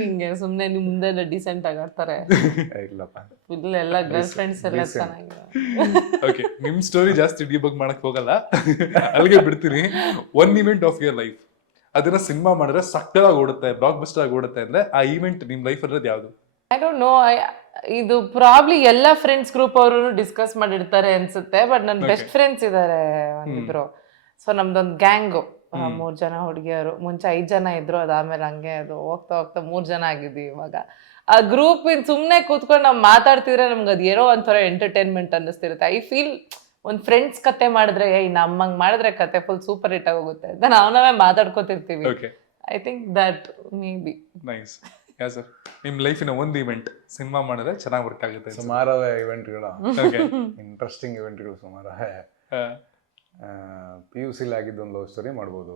ಹಿಂಗೆ ಸುಮ್ನೆ ನಿಮ್ ಮುಂದೆ ಡಿಸೆಂಟ್ ಆಗಾಡ್ತಾರೆ. ಇಲ್ಲಪ್ಪ, ಫುಲ್ ಎಲ್ಲ ಗರ್ಲ್ ಫ್ರೆಂಡ್ಸ್ ಎಲ್ಲ ಚೆನ್ನಾಗಿದೆ. ಓಕೆ, ನಿಮ್ ಸ್ಟೋರಿ ಜಾಸ್ತಿ ಡಿಬಗ್ ಮಾಡಕ್ ಹೋಗಲ್ಲ, ಅಲ್ಲಿಗೆ ಬಿಡ್ತೀನಿ. One event of your life, ಅದನ್ನ ಸಿನಿಮಾ ಮಾಡಿದ್ರೆ ಸಕ್ಕತ್ತಾಗಿ ಓಡುತ್ತೆ, ಬ್ಲಾಕ್ ಬಸ್ಟರ್ ಆಗಿ ಓಡುತ್ತೆ ಅಂದ್ರೆ ಆ ಇವೆಂಟ್ ನಿಮ್ ಲೈಫ್ ಅನ್ನೋದು ಯಾವ್ದು? I don't know. ಇದು ಪ್ರಾಬ್ಲಿ ಎಲ್ಲ ಫ್ರೆಂಡ್ಸ್ ಗ್ರೂಪ್ ಅವರು ಡಿಸ್ಕಸ್ ಮಾಡಿರ್ತಾರೆ ಅನ್ಸುತ್ತೆ. ಬಟ್ ನನ್ನ ಬೆಸ್ಟ್ ಫ್ರೆಂಡ್ಸ್ ಇದಾರೆ ಒಂದಿಬ್ರು. ಸೊ ನಮ್ದೊಂದು ಗ್ಯಾಂಗು, 3 ಜನ ಹುಡುಗಿಯರು. ಮುಂಚೆ 5 ಜನ ಇದ್ರು, ಅದಾದ್ಮೇಲೆ ಹಂಗೆ ಅದು ಹೋಗ್ತಾ 3 ಜನ ಆಗಿದ್ವಿ ಇವಾಗ. ಆ ಗ್ರೂಪ್ ಸುಮ್ನೆ ಕೂತ್ಕೊಂಡು ನಾವ್ ಮಾತಾಡ್ತಿದ್ರೆ ನಮ್ಗೆ ಅದ್ ಏನೋ ಒಂಥರ ಎಂಟರ್ಟೈನ್ಮೆಂಟ್ ಅನ್ನಿಸ್ತಿರುತ್ತೆ. ಐ ಫೀಲ್ ಒಂದ್ ಫ್ರೆಂಡ್ಸ್ ಕತೆ ಮಾಡಿದ್ರೆ ನಮ್ಮಂಗ್ ಮಾಡಿದ್ರೆ ಕತೆ ಫುಲ್ ಸೂಪರ್ ಹಿಟ್ ಆಗೋಗುತ್ತೆ ಅಂತ ನಾವೇ ಮಾತಾಡ್ಕೋತಿರ್ತೀವಿ. I think that maybe. Nice. Sir, ನಿಮ್ ಲೈಫಿನ ಒಂದು ಇವೆಂಟ್ ಸಿನಿಮಾ ಮಾಡಿದ್ರೆ ಚೆನ್ನಾಗಿ ವರ್ಕ್ ಆಗುತ್ತೆ? ಸುಮಾರು ಇವೆಂಟ್ಗಳು, ಇಂಟ್ರೆಸ್ಟಿಂಗ್ ಇವೆಂಟ್ಗಳು ಸುಮಾರು. PUC ಆಗಿದ್ದು ಒಂದು ಲವ್ ಸ್ಟೋರಿ ಮಾಡ್ಬೋದು.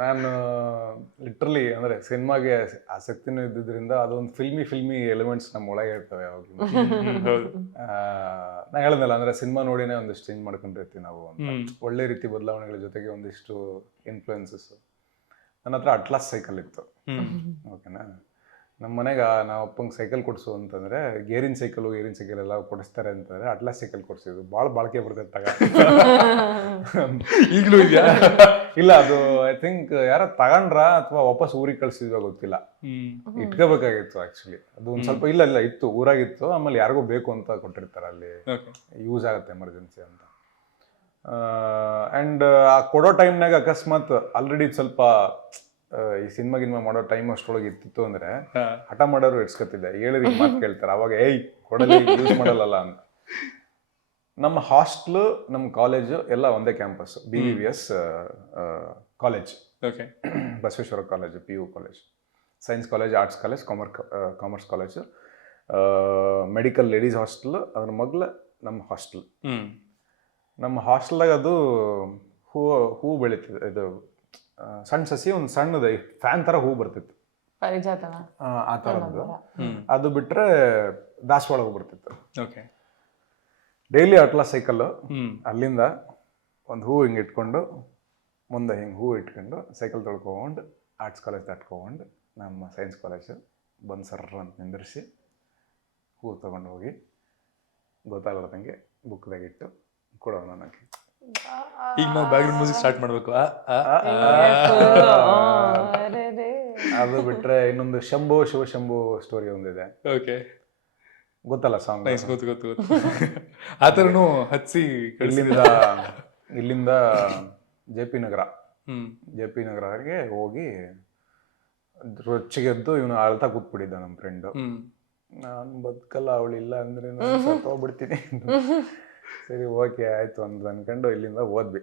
ನಾನು ಲಿಟ್ರಲಿ ಅಂದ್ರೆ ಸಿನಿಮಾಗೆ ಆಸಕ್ತಿನೂ ಇದ್ದಿದ್ರಿಂದ ಅದೊಂದು ಫಿಲ್ಮಿ ಎಲಿಮೆಂಟ್ಸ್ ನಮ್ಮ ಒಳಗೆ ಇರ್ತವೆ ಯಾವಾಗಲೂ. ನಾ ಹೇಳಿದ್ನಲ್ಲ, ಅಂದ್ರೆ ಸಿನಿಮಾ ನೋಡಿನೇ ಒಂದಿಷ್ಟು ಚೇಂಜ್ ಮಾಡ್ಕೊಂಡಿರ್ತೀವಿ ನಾವು. ಒಳ್ಳೆ ರೀತಿ ಬದಲಾವಣೆಗಳ ಜೊತೆಗೆ ಒಂದಿಷ್ಟು ಇನ್ಫ್ಲುಯೆನ್ಸಸ್. ನನ್ನ ಹತ್ರ ಅಟ್ಲಾಸ್ ಸೈಕಲ್ ಇತ್ತು, ಓಕೆನಾ. ನಮ್ಮ ಮನೆಗೆ ನಾವು ಅಪ್ಪಂಗೆ ಸೈಕಲ್ ಕೊಡಿಸು ಅಂತಂದ್ರೆ ಗೇರಿನ ಸೈಕಲ್ ಎಲ್ಲ ಕೊಡಿಸ್ತಾರೆ ಅಂತಂದ್ರೆ ಅಟ್ಲಾಸ್ ಸೈಕಲ್ ಕೊಡಿಸಿದ್ರು. ಭಾಳ ಬಾಳಿಕೆ ಬರ್ತೈತೆ ಈಗಲೂ ಇದೆಯಾ? ಇಲ್ಲ, ಅದು ಐ ಥಿಂಕ್ ಯಾರೋ ತಗೊಂಡ್ರ ಅಥವಾ ವಾಪಸ್ ಊರಿಗೆ ಕಳ್ಸಿದ್ವ ಗೊತ್ತಿಲ್ಲ. ಇಟ್ಕೋಬೇಕಾಗಿತ್ತು ಆಕ್ಚುಲಿ. ಅದು ಒಂದ್ ಸ್ವಲ್ಪ ಇಲ್ಲ ಇತ್ತು, ಊರಾಗಿತ್ತು. ಆಮೇಲೆ ಯಾರಿಗೂ ಬೇಕು ಅಂತ ಕೊಟ್ಟಿರ್ತಾರೆ, ಅಲ್ಲಿ ಯೂಸ್ ಆಗುತ್ತೆ ಎಮರ್ಜೆನ್ಸಿ ಅಂತ. ಆ್ಯಂಡ್ ಆ ಕೊಡೋ ಟೈಮ್ನಾಗ ಅಕಸ್ಮಾತ್ ಆಲ್ರೆಡಿ ಸ್ವಲ್ಪ ಈ ಸಿನಿಮಾ ಮಾಡೋ ಟೈಮ್ ಅಷ್ಟೊಳಗೆ ಇತ್ತಿತ್ತು ಅಂದ್ರೆ ಹಠ ಮಾಡೋರು ಇಡ್ಸ್ಕೊತಿದ್ದೆ. ಹೇಳಿದ್ರೆ ಮಾತು ಕೇಳ್ತಾರೆ ಅವಾಗ, ಕೊಡಲಿ ಯೂಸ್ ಮಾಡಲ್ಲ ಅಂತ. ನಮ್ಮ ಹಾಸ್ಟ್ಲು, ನಮ್ಮ ಕಾಲೇಜು ಎಲ್ಲ ಒಂದೇ campus, BVVS college, Basaveshwara college, PU college, science college, arts college, commerce college, medical ladies hostel, ಅದ್ರ ಮಗ್ಲ ನಮ್ಮ ಹಾಸ್ಟೆಲ್. ನಮ್ಮ ಹಾಸ್ಟೆಲ್ದಾಗ ಅದು ಹೂ ಬೆಳೀತಿದೆ. ಇದು ಸಣ್ಣ ಸಸಿ ಒಂದು ಸಣ್ಣದ ಫ್ಯಾನ್ ಥರ ಹೂ ಬರ್ತಿತ್ತು. ಪರಿಜಾತನ ಆ ಥರದ್ದು. ಅದು ಬಿಟ್ಟರೆ ದಾಸವಾಳಗೆ ಬರ್ತಿತ್ತು. ಓಕೆ. ಡೈಲಿ ಅಟ್ಲಾ ಸೈಕಲ್ಲು, ಅಲ್ಲಿಂದ ಒಂದು ಹೂ ಹಿಂಗೆ ಇಟ್ಕೊಂಡು ಮುಂದೆ ಹಿಂಗೆ ಹೂ ಇಟ್ಕೊಂಡು ಸೈಕಲ್ ತೊಳ್ಕೊಂಡು ಆರ್ಟ್ಸ್ ಕಾಲೇಜ್ ದಾಟ್ಕೊಂಡು ನಮ್ಮ ಸೈನ್ಸ್ ಕಾಲೇಜು ಬಂದು ಸರ್ರ ಅಂತ ನಿಂದಿರಿಸಿ ಹೂ ತೊಗೊಂಡು ಹೋಗಿ ಗೊತ್ತಾಗಲಾರ್ದಂಗೆ ಬುಕ್ದಾಗಿಟ್ಟು ಕೊಡೋಣ ನನಗೆ. ಈಗ ನಾವು ಬ್ಯಾಕ್ಗ್ರೌಂಡ್ ಮ್ಯೂಸಿಕ್ ಸ್ಟಾರ್ಟ್ ಮಾಡಬೇಕು. ಅದು ಬಿಟ್ಟರೆ ಇನ್ನೊಂದು ಶಂಭು ಶಿವಶಂಭು ಸ್ಟೋರಿ ಒಂದಿದೆ. ಓಕೆ. ಗೊತ್ತಲ್ಲ ಸಾಂಗ್? ಗೊತ್ತು ಗೊತ್ತು ಗೊತ್ತು. ಆ ಥರನೂ ಹಚ್ಚಿ ಇಲ್ಲಿಂದ ಜೆ ಪಿ ನಗರಗೆ ಹೋಗಿ ರೊಚ್ಚಿಗೆದ್ದು ಇವನು ಅಳ್ತಾ ಕೂತ್ಬಿಟ್ಟಿದ್ದ ನಮ್ಮ ಫ್ರೆಂಡು. ನಾನು ಬದುಕಲ್ಲ, ಅವಳಿಲ್ಲ ಅಂದರೆ ನಾನು ಸತ್ತೋಗ್ಬಿಡ್ತೀನಿ. ಸರಿ ಓಕೆ ಆಯಿತು ಅಂತ ಅಂದ್ಕೊಂಡು ಇಲ್ಲಿಂದ ಹೋದ್ವಿ.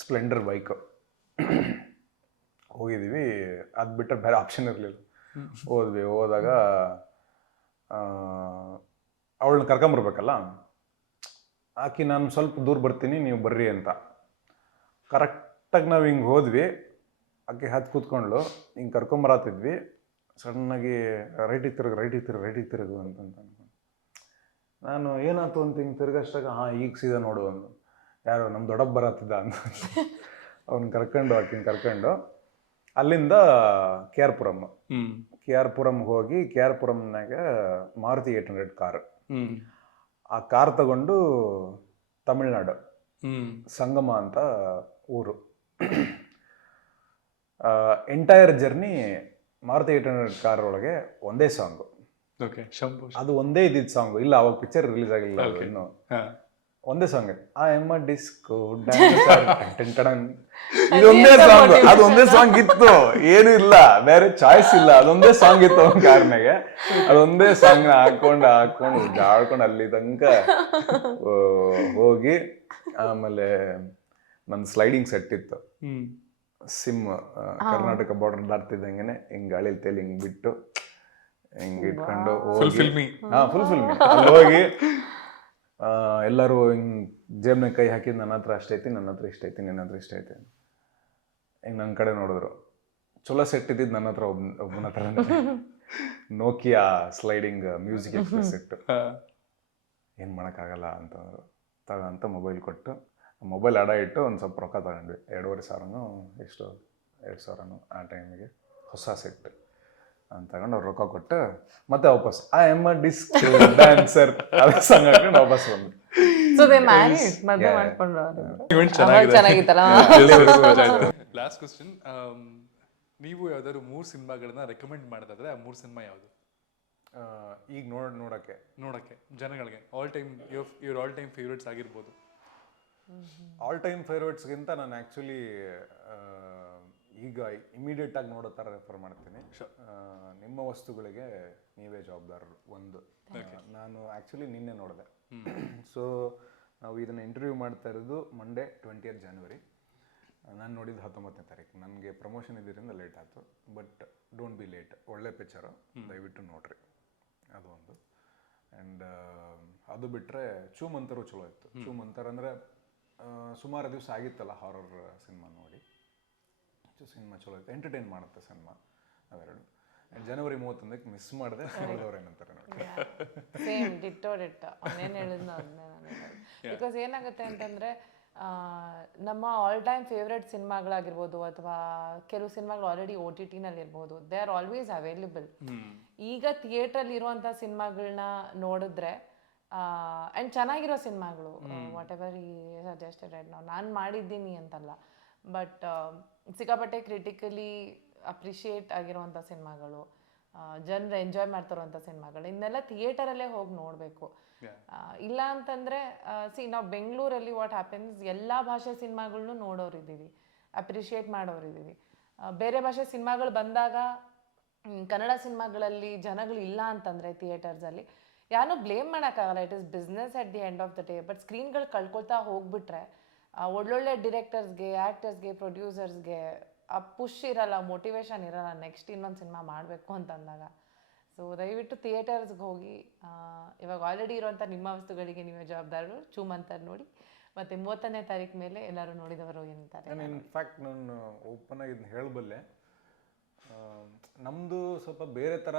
ಸ್ಪ್ಲೆಂಡರ್ ಬೈಕು ಹೋಗಿದ್ದೀವಿ. ಅದು ಬಿಟ್ಟರೆ ಬೇರೆ ಆಪ್ಷನ್ ಇರಲಿಲ್ಲ. ಹೋದಾಗ ಅವಳನ್ನ ಕರ್ಕೊಂಬರ್ಬೇಕಲ್ಲ, ಆಕಿ ನಾನು ಸ್ವಲ್ಪ ದೂರ ಬರ್ತೀನಿ ನೀವು ಬರ್ರಿ ಅಂತ. ಕರೆಕ್ಟಾಗಿ ನಾವು ಹಿಂಗೆ ಹೋದ್ವಿ, ಆಕೆ ಹತ್ತು ಕೂತ್ಕೊಂಡ್ಳು, ಹಿಂಗೆ ಕರ್ಕೊಂಬರತ್ತಿದ್ವಿ. ಸಣ್ಣಾಗಿ ರೈಟಿಗೆ ತಿರುಗು ಅಂತ ಅನ್ಕೊಂಡು ನಾನು ಏನಾಯ್ತು ಅಂತ ಹಿಂಗೆ ತಿರುಗಷ್ಟಾಗ ಈಗ ಸೀದಾ ನೋಡು ಅಂದು. ಯಾರು ನಮ್ಮ ದೊಡ್ಡಪ್ಪ ಬರತ್ತಿದ್ದ ಅಂತ ಅವ್ನ ಕರ್ಕೊಂಡು ಅಲ್ಲಿಂದ ಕೆ ಆರ್ ಪುರಂ ಹೋಗಿ ಕೆ ಆರ್ ಪುರಂನಾಗ ಮಾರುತಿ 800 ಕಾರ್. ಆ ಕಾರ್ ತಗೊಂಡು ತಮಿಳ್ನಾಡು ಸಂಗಮ ಅಂತ ಊರು. ಎಂಟೈರ್ ಜರ್ನಿ ಮಾರುತಿ 800 ಕಾರ್ ಒಳಗೆ ಒಂದೇ ಸಾಂಗು. ಅದು ಒಂದೇ ಇದ್ದಿದ್ದು ಸಾಂಗು. ಇಲ್ಲ, ಅವಾಗ ಪಿಕ್ಚರ್ ರಿಲೀಸ್ ಆಗಿಲ್ಲ ಇನ್ನು. ಒಂದೇ ಸಾಂಗ್, ಆ ಎಮ್ಮ ಡಿಸ್ಕೋ ಇದೊಂದೇ ಸಾಂಗ್. ಅದೊಂದೇ ಸಾಂಗ್ ಇತ್ತು, ಏನು ಇಲ್ಲ, ಬೇರೆ ಚಾಯ್ಸ್ ಇಲ್ಲ. ಅದೊಂದೇ ಸಾಂಗ್ ಇತ್ತು ಅವನ ಕಾರ್ನಾಗೆ. ಅದೊಂದೇ ಸಾಂಗ್ ಹಾಕೊಂಡು ಜಾಡ್ಕೊಂಡು ಅಲ್ಲಿ ತನಕ ಹೋಗಿ, ಆಮೇಲೆ ನನ್ನ ಸ್ಲೈಡಿಂಗ್ ಸೆಟ್ ಇತ್ತು. ಸಿಮ್ ಕರ್ನಾಟಕ ಬಾರ್ಡರ್ ದಾಟ್ತಿದ್ದಂಗೆನೆ ಹಿಂಗ್ ಗಾಳಿ ತೇಲಿ ಹಿಂಗ್ ಬಿಟ್ಟು ಹಿಂಗ್ ಇಟ್ಕೊಂಡು ಫುಲ್ ಫಿಲ್ಮಿ ಅಲ್ಲಿ ಹೋಗಿ ಎಲ್ಲರೂ ಹಿಂಗ್ ಜೇಬ್ನಾಗ ಕೈ ಹಾಕಿದ್ ನನ್ನ ಹತ್ರ ಅಷ್ಟೈತಿ, ನನ್ನ ಹತ್ರ ಇಷ್ಟೈತಿ, ನಿನ್ನ ಹತ್ರ ಇಷ್ಟೈತಿ. ಹಿಂಗೆ ನನ್ನ ಕಡೆ ನೋಡಿದ್ರು. ಚಲೋ ಸೆಟ್ ಇದ್ದಿದ್ದು ನನ್ನ ಹತ್ರ ಒಬ್ಬನ ಹತ್ರ ನೋಕಿಯಾ ಸ್ಲೈಡಿಂಗ್ ಮ್ಯೂಸಿಕ್ ಸೆಟ್. ಏನು ಮಾಡೋಕ್ಕಾಗಲ್ಲ ಅಂತಂದರು. ತಗೊಂತ ಮೊಬೈಲ್ ಕೊಟ್ಟು, ಮೊಬೈಲ್ ಅಡ ಇಟ್ಟು ಒಂದು ಸ್ವಲ್ಪ ರೊಕ್ಕ ತಗೊಂಡ್ವಿ. 2,500 ಎಷ್ಟು 2,000 ಆ ಟೈಮಿಗೆ ಹೊಸ ಸೆಟ್ ಅಂತ ತಗೊಂಡು ಅವ್ರು ರೊಕ್ಕ ಕೊಟ್ಟು ಮತ್ತೆ ವಾಪಸ್ I am a disco dancer ಅದ ಸಾಂಗ್ ಹಾಕೊಂಡು ವಾಪಸ್ ಬಂದು. ಲಾಸ್ಟ್ ಕ್ವಶನ್, ನೀವು ಯಾವ್ದಾದ್ರು 3 ಸಿನಿಮಾಗಳನ್ನ ರೆಕಮೆಂಡ್ ಮಾಡೋದಾದ್ರೆ ಆ 3 ಸಿನಿಮಾ ಯಾವುದು? ಈಗ ನೋಡಕ್ಕೆ ಜನಗಳಿಗೆ ಆಲ್ ಟೈಮ್ ಫೇವ್ರೇಟ್ಸ್ ಆಗಿರ್ಬೋದು. ಆಲ್ ಟೈಮ್ ಫೇವ್ರೇಟ್ಸ್ಗಿಂತ ನಾನು ಆ್ಯಕ್ಚುಲಿ ಈಗ ಇಮಿಡಿಯೇಟ್ ಆಗಿ ನೋಡೋ ಥರ ರೆಫರ್ ಮಾಡ್ತೀನಿ. ನಿಮ್ಮ ವಸ್ತುಗಳಿಗೆ ನೀವೇ ಜವಾಬ್ದಾರರು ಒಂದು. ನಾನು ಆ್ಯಕ್ಚುಲಿ ನಿನ್ನೆ ನೋಡಿದೆ. ಸೊ ನಾವು ಇದನ್ನು ಇಂಟರ್ವ್ಯೂ ಮಾಡ್ತಾ ಇರೋದು ಮಂಡೇ 20th January. ನಾನು ನೋಡಿದ್ದು 19ನೇ ತಾರೀಕು. ನನಗೆ ಪ್ರಮೋಷನ್ ಇದರಿಂದ ಲೇಟ್ ಆಯಿತು. But don't be late. ಒಳ್ಳೆ ಪಿಕ್ಚರು, ದಯವಿಟ್ಟು ನೋಡ್ರಿ. ಅದು ಒಂದು. ಆ್ಯಂಡ್ ಅದು ಬಿಟ್ಟರೆ ಚೂಮಂತರು ಚಲೋ ಇತ್ತು. ಚೂಮಂತರ್ ಅಂದರೆ ಸುಮಾರು ದಿವಸ ಆಗಿತ್ತಲ್ಲ ಹಾರರ್ ಸಿನಿಮಾ ನೋಡಿ. ಸಿನಿಮಾ ಚಲೋ ಇತ್ತು, ಎಂಟರ್ಟೈನ್ ಮಾಡುತ್ತೆ ಸಿನಿಮಾ. ಅವೆರಡು. January 31ಕ್ಕೆ ಮಿಸ್ ಮಾಡಿದೆ. ಏನಂತಾರೆ ನೋಡಿ. ಸೇಮ್ ಡಿಟ್ಟೋ ಅವನೇನು ಹೇಳಿದ್ನೋ ಅದನ್ನೇ ನಾನು ಹೇಳೋದು. ಬಿಕಾಸ್ ಏನಾಗುತ್ತೆ ಅಂತಂದರೆ ನಮ್ಮ ಆಲ್ ಟೈಮ್ ಫೇವ್ರೆಟ್ ಸಿನಿಮಾಗಳಾಗಿರ್ಬೋದು ಅಥವಾ ಕೆಲವು ಸಿನಿಮಾಗಳು ಆಲ್ರೆಡಿ OTTನಲ್ಲಿ ಇರ್ಬೋದು, ದೇ ಆರ್ ಆಲ್ವೇಸ್ ಅವೈಲೇಬಲ್. ಈಗ ಥಿಯೇಟ್ರಲ್ಲಿ ಇರುವಂಥ ಸಿನಿಮಾಗಳನ್ನ ನೋಡಿದ್ರೆ ಆ್ಯಂಡ್ ಚೆನ್ನಾಗಿರೋ ಸಿನಿಮಾಗಳು, ವಾಟ್ ಎವರ್ ಈ ಸಜೆಸ್ಟೆಡ್ ರೈಟ್ ನಾವು ನಾನು ಮಾಡಿದ್ದೀನಿ ಅಂತಲ್ಲ, ಬಟ್ ಸಿಕ್ಕಾಪಟ್ಟೆ ಕ್ರಿಟಿಕಲಿ ಅಪ್ರಿಷಿಯೇಟ್ ಆಗಿರುವಂಥ ಸಿನಿಮಾಗಳು, ಜನರು ಎಂಜಾಯ್ ಮಾಡ್ತಿರುವಂಥ ಸಿನಿಮಾಗಳು, ಇನ್ನೆಲ್ಲ ಥಿಯೇಟರಲ್ಲೇ ಹೋಗಿ ನೋಡಬೇಕು. ಇಲ್ಲ ಅಂತಂದರೆ ನಾವು ಬೆಂಗಳೂರಲ್ಲಿ ವಾಟ್ ಹ್ಯಾಪನ್ಸ್, ಎಲ್ಲ ಭಾಷೆ ಸಿನಿಮಾಗಳ್ನೂ ನೋಡೋರಿದ್ದೀವಿ, ಅಪ್ರಿಷಿಯೇಟ್ ಮಾಡೋರಿದ್ದೀವಿ. ಬೇರೆ ಭಾಷೆ ಸಿನಿಮಾಗಳು ಬಂದಾಗ ಕನ್ನಡ ಸಿನಿಮಾಗಳಲ್ಲಿ ಜನಗಳು ಇಲ್ಲ ಅಂತಂದರೆ ಥಿಯೇಟರ್ಸಲ್ಲಿ ಯಾರೂ ಬ್ಲೇಮ್ ಮಾಡೋಕ್ಕಾಗಲ್ಲ. It is business at the end of the day. But ಸ್ಕ್ರೀನ್ಗಳು ಕಳ್ಕೊಳ್ತಾ ಹೋಗ್ಬಿಟ್ರೆ ಒಳ್ಳೊಳ್ಳೆ ಡಿರೆಕ್ಟರ್ಸ್ಗೆ, ಆ್ಯಕ್ಟರ್ಸ್ಗೆ, ಪ್ರೊಡ್ಯೂಸರ್ಸ್ಗೆ ಆ ಪುಷ್ ಇರಲ್ಲ, ಮೋಟಿವೇಶನ್ ಇರಲ್ಲ ನೆಕ್ಸ್ಟ್ ಇನ್ನೊಂದು ಸಿನಿಮಾ ಮಾಡಬೇಕು ಅಂತಂದಾಗ. ಸೊ ದಯವಿಟ್ಟು ಥಿಯೇಟರ್ಸ್ಗೆ ಹೋಗಿ. ಇವಾಗ ಆಲ್ರೆಡಿ ಇರುವಂಥ ನಿಮ್ಮ ವಸ್ತುಗಳಿಗೆ ನೀವೇ ಜವಾಬ್ದಾರರು. ಚೂಮಂತರ್ ನೋಡಿ, ಮತ್ತೆ 30ನೇ ತಾರೀಕು ಮೇಲೆ ಎಲ್ಲರೂ ನೋಡಿದವರು ಏನಂತಾರೆ? ನಾನು ಇನ್ಫ್ಯಾಕ್ಟ್ ನಾನು ಓಪನ್ ಆಗಿ ಇದನ್ನ ಹೇಳಬಲ್ಲೆ, ನಮ್ಮದು ಸ್ವಲ್ಪ ಬೇರೆ ಥರ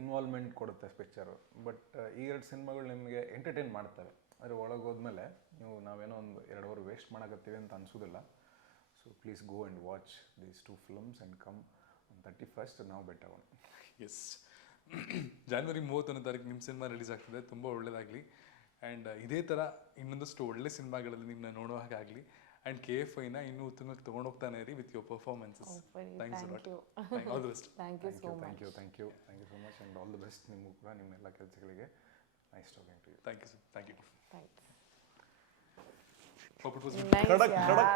ಇನ್ವಾಲ್ವ್ಮೆಂಟ್ ಕೊಡುತ್ತೆ ಪಿಕ್ಚರು. ಬಟ್ ಈ 2 ಸಿನಿಮಾಗಳು ನಿಮಗೆ ಎಂಟರ್ಟೈನ್ ಮಾಡ್ತವೆ. ಆದರೆ ಒಳಗೆ ಹೋದ್ಮೇಲೆ ನಾವೇನೋ ಒಂದು 2 ಅವರ್ ವೇಸ್ಟ್ ಮಾಡಕತ್ತೀವಿ ಅಂತ ಅನಿಸೋದಿಲ್ಲ. So please go and watch these 2 films and come on 31st ನಾವು ಬೆಟ್ಟಾಗೋಣ. ಎಸ್, ಜಾನ್ವರಿ 31ನೇ ತಾರೀಕು ನಿಮ್ಮ ಸಿನಿಮಾ ರಿಲೀಸ್ ಆಗ್ತದೆ. ತುಂಬ ಒಳ್ಳೆಯದಾಗಲಿ. ಆ್ಯಂಡ್ ಇದೇ ಥರ ಇನ್ನೊಂದಷ್ಟು ಒಳ್ಳೆ ಸಿನಿಮಾಗಳಲ್ಲಿ ನಿಮ್ಮನ್ನ ನೋಡೋ ಹಾಗಾಗಲಿ. ಆ್ಯಂಡ್ KFIನ ಇನ್ನೂ ಉತ್ತಮಕ್ಕೆ ತೊಗೊಂಡೋಗ್ತಾನೆ ಇರಿ with your performances. Thanks a lot. All the best. Thank you so much. Thank you so much and all the best ನಿಮಗೂ ಕೂಡ, ನಿಮ್ಮ ಎಲ್ಲ ಕೆಲಸಗಳಿಗೆ. Nice talking to you. Thank you sir. Thank you. Thanks. Hope it was Nice, yeah.